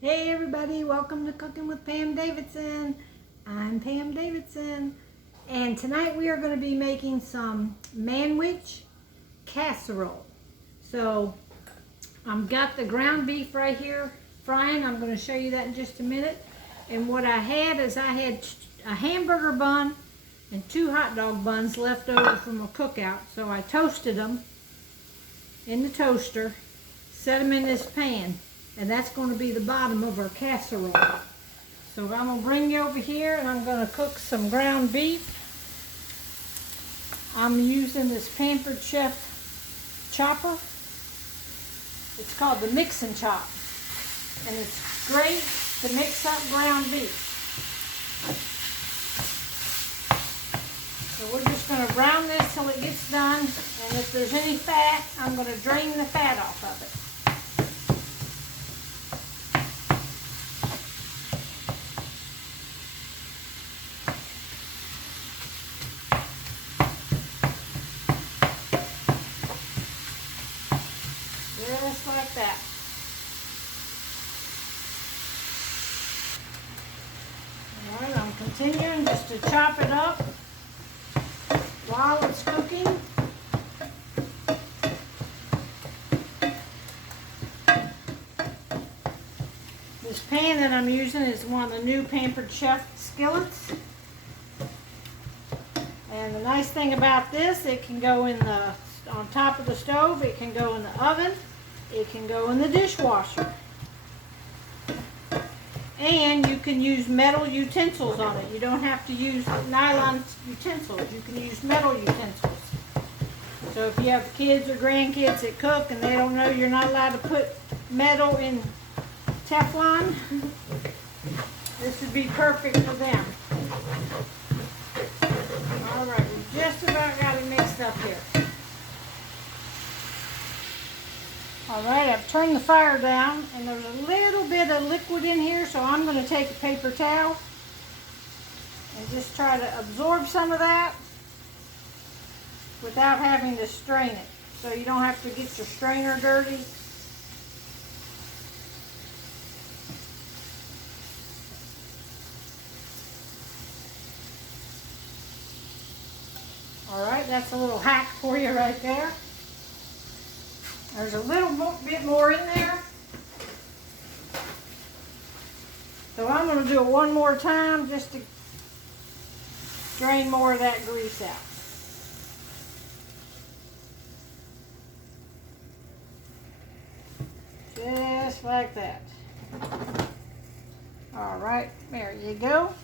Hey everybody, welcome to Cooking with Pam Davidson. I'm Pam Davidson, and tonight we are going to be making some Manwich Casserole. So I've got the ground beef right here frying. I'm going to show you that in just a minute. And what I had is I had a hamburger bun and 2 hot dog buns left over from a cookout. So I toasted them in the toaster, set them in this pan. And that's going to be the bottom of our casserole. So I'm going to bring you over here and I'm going to cook some ground beef. I'm using this Pampered Chef chopper. It's called the Mix and Chop. And it's great to mix up ground beef. So we're just going to brown this till it gets done. And if there's any fat, I'm going to drain the fat off of it. Just like that. Alright, I'm continuing just to chop it up while it's cooking. This pan that I'm using is one of the new Pampered Chef skillets. And the nice thing about this, it can go in the on top of the stove, it can go in the oven, it can go in the dishwasher. And you can use metal utensils on it. You don't have to use nylon utensils. You can use metal utensils. So if you have kids or grandkids that cook and they don't know you're not allowed to put metal in Teflon, this would be perfect for them. Alright, we just about got it mixed up here. Alright, I've turned the fire down and there's a little bit of liquid in here, so I'm going to take a paper towel and just try to absorb some of that without having to strain it. So you don't have to get your strainer dirty. Alright, that's a little hack for you right there. There's a little bit more in there. So I'm going to do it one more time just to drain more of that grease out. Just like that. Alright, there you go.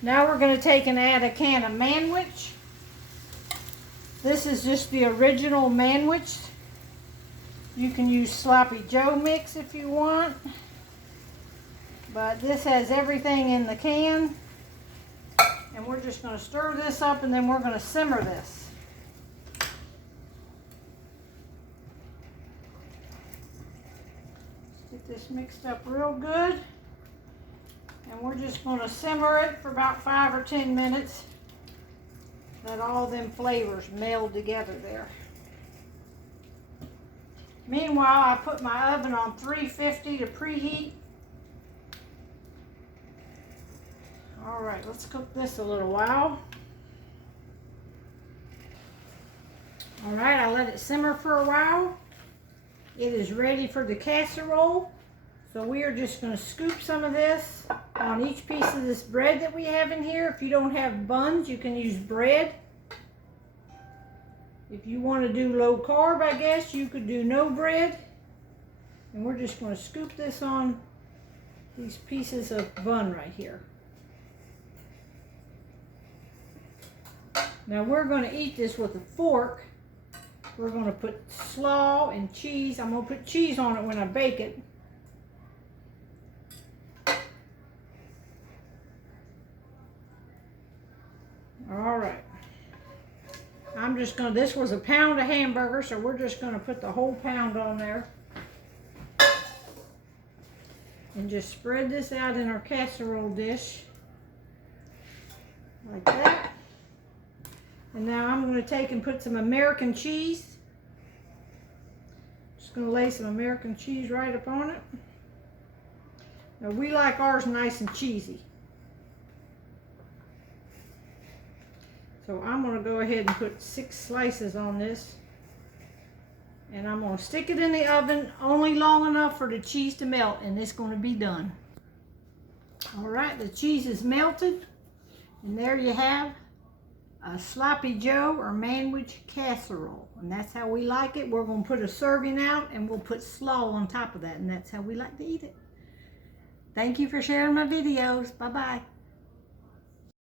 Now we're going to take and add a can of Manwich. This is just the original Manwich. You can use Sloppy Joe mix if you want. But this has everything in the can. And we're just going to stir this up and then we're going to simmer this. Let's get this mixed up real good. And we're just going to simmer it for about 5 or 10 minutes. Let all them flavors meld together there. Meanwhile, I put my oven on 350 to preheat. Alright, let's cook this a little while. Alright, I let it simmer for a while. It is ready for the casserole. So we are just going to scoop some of this on each piece of this bread that we have in here. If you don't have buns, you can use bread. If you want to do low carb, I guess, you could do no bread. And we're just going to scoop this on these pieces of bun right here. Now we're going to eat this with a fork. We're going to put slaw and cheese. I'm going to put cheese on it when I bake it. Alright. I'm just going to, this was a pound of hamburger, so we're just going to put the whole pound on there. And just spread this out in our casserole dish. Like that. And now I'm going to take and put some American cheese. Just going to lay some American cheese right up on it. Now, we like ours nice and cheesy. So I'm going to go ahead and put 6 slices on this. And I'm going to stick it in the oven only long enough for the cheese to melt, and it's going to be done. All right, the cheese is melted. And there you have a Sloppy Joe or Manwich Casserole. And that's how we like it. We're going to put a serving out, and we'll put slaw on top of that. And that's how we like to eat it. Thank you for sharing my videos. Bye-bye.